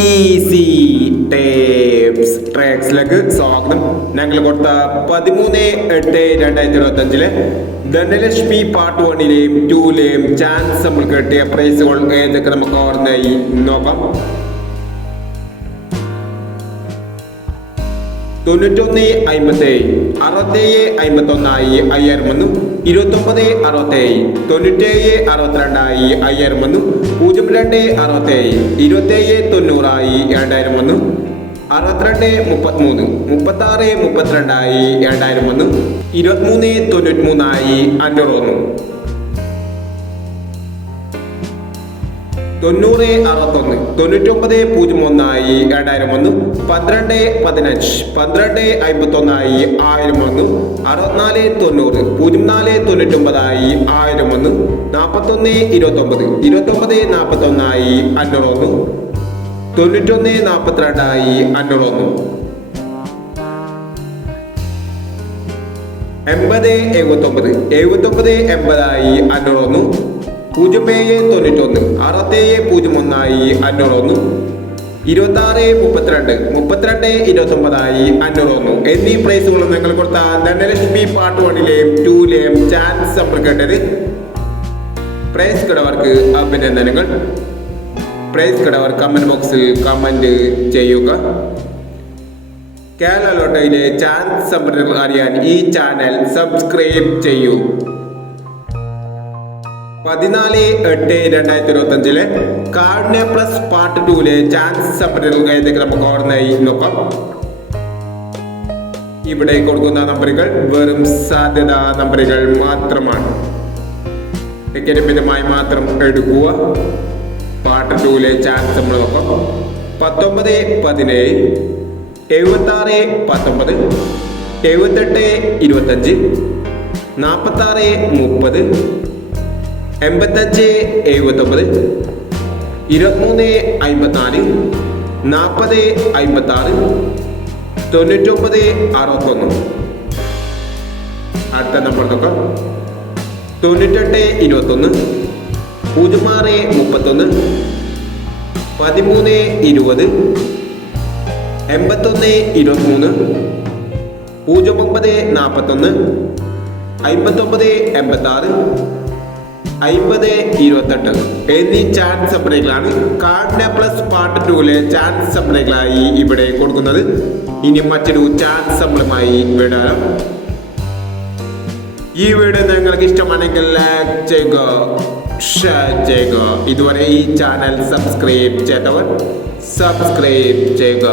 Easy tapes ട്രാക്സിലേക്ക് സ്വാഗതം. ഞങ്ങൾ കൊടുത്ത പതിമൂന്ന് എട്ട് രണ്ടായിരത്തി ഇരുപത്തി അഞ്ചിലെ ധനലക്ഷ്മി പാർട്ട് വണ്ണിലെയും ടൂലെയും ചാൻസ് നമ്മൾ കിട്ടിയ പ്രൈസുകൾ ഏതൊക്കെ നമുക്ക് ഓർമ്മയായി നോക്കാം. തൊണ്ണൂറ്റൊന്ന് അമ്പത്തേഴ് അറുപത്തേഴ് അമ്പത്തൊന്നായി അയ്യായിരം വന്നു ഇരുപത്തൊമ്പത് അറുപത്തേഴ് തൊണ്ണൂറ്റേഴ് അറുപത്തിരണ്ടായി അയ്യായിരം വന്നു പൂജ്യം രണ്ട് അറുപത്തേഴ് ഇരുപത്തേഴ് തൊണ്ണൂറായി രണ്ടായിരം വന്നു അറുപത്തിരണ്ട് മുപ്പത്തിമൂന്ന് മുപ്പത്താറ് മുപ്പത്തിരണ്ടായി രണ്ടായിരം വന്നു ഇരുപത്തിമൂന്ന് തൊണ്ണൂറ്റിമൂന്നായി അഞ്ഞൂറ് വന്നു തൊണ്ണൂറ് അറുപത്തൊന്ന്. തൊണ്ണൂറ്റൊമ്പത് പൂജ്യം ഒന്നായി രണ്ടായിരം ഒന്ന് പന്ത്രണ്ട് പതിനഞ്ച്. പന്ത്രണ്ട് അമ്പത്തൊന്നായി ആയിരം ഒന്ന് അറുപത്തിനാല് തൊണ്ണൂറ്. പൂജ്യം നാല് തൊണ്ണൂറ്റൊമ്പതായി ആയിരം ഒന്ന് നാൽപ്പത്തൊന്ന് ഇരുപത്തൊമ്പത്. ഇരുപത്തൊമ്പത് നാൽപ്പത്തൊന്നായി അഞ്ഞൂറ് വന്നു. തൊണ്ണൂറ്റൊന്ന് നാൽപ്പത്തിരണ്ടായി അഞ്ഞൂറ് വന്നു. എൺപത് എഴുപത്തൊമ്പത്. എഴുപത്തൊമ്പത് എൺപതായി അഞ്ഞൂറ് വന്നു. പൂജ്യം ഏഴ് തൊണ്ണൂറ്റൊന്ന് അറുപത്തേഴ് പൂജ്യം ഒന്നായി അഞ്ഞൂറ് ഒന്ന് ഇരുപത്തി ആറ് മുപ്പത്തിരണ്ട് മുപ്പത്തിരണ്ട് ഇരുപത്തൊമ്പതായി അഞ്ഞൂറ് ഒന്ന് എന്നീ പ്രൈസുകളും നിങ്ങൾ കൊടുത്ത ധനലക്ഷ്മി പാർട്ട് വണ്ണിലെയും ടൂലെയും ചാൻസ് സമ്പർക്കേണ്ടത് പ്രൈസ് കിടവർക്ക് അഭിനന്ദനങ്ങൾ. പ്രൈസ് കിടവർ കമന്റ് ബോക്സിൽ കമന്റ് ചെയ്യുക. കേരള ലോട്ടയിലെ ചാൻസ് സമ്പർക്കങ്ങൾ അറിയാൻ ഈ ചാനൽ സബ്സ്ക്രൈബ് ചെയ്യൂ. പതിനാല് എട്ട് രണ്ടായിരത്തി ഇരുപത്തി അഞ്ചിലെ കാർഡിനെ പ്ലസ് പാർട്ട് ടൂലെ ചാൻസ് സമ്പന്നകൾ ഏതൊക്കെ നമുക്ക് ഓർമ്മയായി നോക്കാം. ഇവിടെ കൊടുക്കുന്ന നമ്പറുകൾ വെറും സാധ്യത നമ്പറുകൾ മാത്രമാണ്. ടിക്കറ്റ് മാത്രം എടുക്കുക. പാർട്ട് ടൂലെ ചാൻസ് നമ്മൾ നോക്കാം. പത്തൊമ്പത് പതിനേഴ് എഴുപത്തി ആറ് പത്തൊമ്പത് എഴുപത്തെട്ട് ഇരുപത്തഞ്ച് നാൽപ്പത്താറ് മുപ്പത് എൺപത്തഞ്ച് എഴുപത്തൊമ്പത് ഇരുപത്തിമൂന്ന് അമ്പത്തിനാല് നാൽപ്പത് അമ്പത്താറ് തൊണ്ണൂറ്റൊമ്പത് അറുപത്തൊന്ന്. അടുത്ത നമ്പർ നോക്കാം. തൊണ്ണൂറ്റെട്ട് ഇരുപത്തൊന്ന് പൂജ്യം ആറ് മുപ്പത്തൊന്ന് പതിമൂന്ന് ഇരുപത് എൺപത്തൊന്ന് ഇരുപത്തിമൂന്ന് പൂജ്യം ഒമ്പത് നാൽപ്പത്തൊന്ന് അമ്പത്തൊമ്പത് എൺപത്താറ് അമ്പത് ഇരുപത്തെട്ട്. എന്നീ ചാൻസ് സപ്ലൈകളാണ് കാർഡ് പ്ലസ് പാർട്ട് ടൂലെ ചാൻസ് സപ്ലൈകളായി ഇവിടെ കൊടുക്കുന്നത്. ഇനി മറ്റൊരു ചാൻസ് സപ്ലമായി വിടാം ഈ വീഡിയോ നിങ്ങൾക്ക് ഇഷ്ടമാണെങ്കിൽ ലൈക്ക് ചെയ്യുക ഷെയർ ചെയ്യുക. ഇതുവരെ ഈ ചാനൽ സബ്സ്ക്രൈബ് ചെയ്തവർ സബ്സ്ക്രൈബ് ചെയ്യുക.